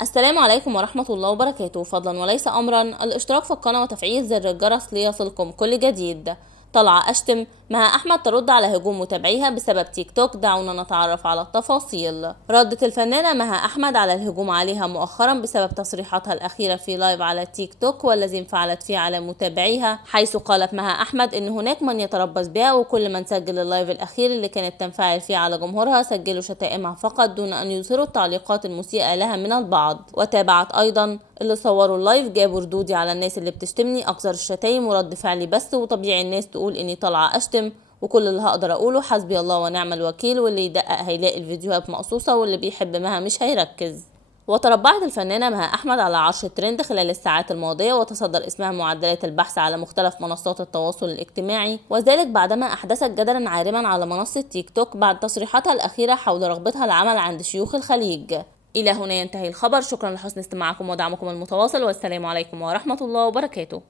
السلام عليكم ورحمة الله وبركاته. فضلا وليس أمرا الاشتراك في القناة وتفعيل زر الجرس ليصلكم كل جديد. طلعة أشتم مها أحمد ترد على هجوم متابعيها بسبب تيك توك. دعونا نتعرف على التفاصيل. ردت الفنانة مها أحمد على الهجوم عليها مؤخرا بسبب تصريحاتها الأخيرة في لايف على تيك توك والذي انفعلت فيه على متابعيها، حيث قالت مها أحمد إن هناك من يتربص بها، وكل من سجل اللايف الأخير اللي كانت تنفعل فيه على جمهورها سجلوا شتائمها فقط دون أن يظهروا التعليقات المسيئة لها من البعض. وتابعت أيضا: اللي صوروا اللايف جابوا ردودي على الناس اللي بتشتمني أقذر الشتايم ورد فعلي بس، وطبيعي الناس تقول إني طالعة أشتم، وكل اللي هقدر أقوله حسبي الله ونعم الوكيل، واللي يدقق هيلاقي الفيديوهات مقصوصة، واللي بيحب مها مش هيركز. وتربعت الفنانة مها أحمد على عرش الترند خلال الساعات الماضية، وتصدر اسمها معدلات البحث على مختلف منصات التواصل الاجتماعي، وذلك بعدما أحدثت جدلا عارما على منصة تيك توك بعد تصريحاتها الأخيرة حول رغبتها العمل عند شيوخ الخليج. إلى هنا ينتهي الخبر. شكرا لحسن استماعكم ودعمكم المتواصل، والسلام عليكم ورحمة الله وبركاته.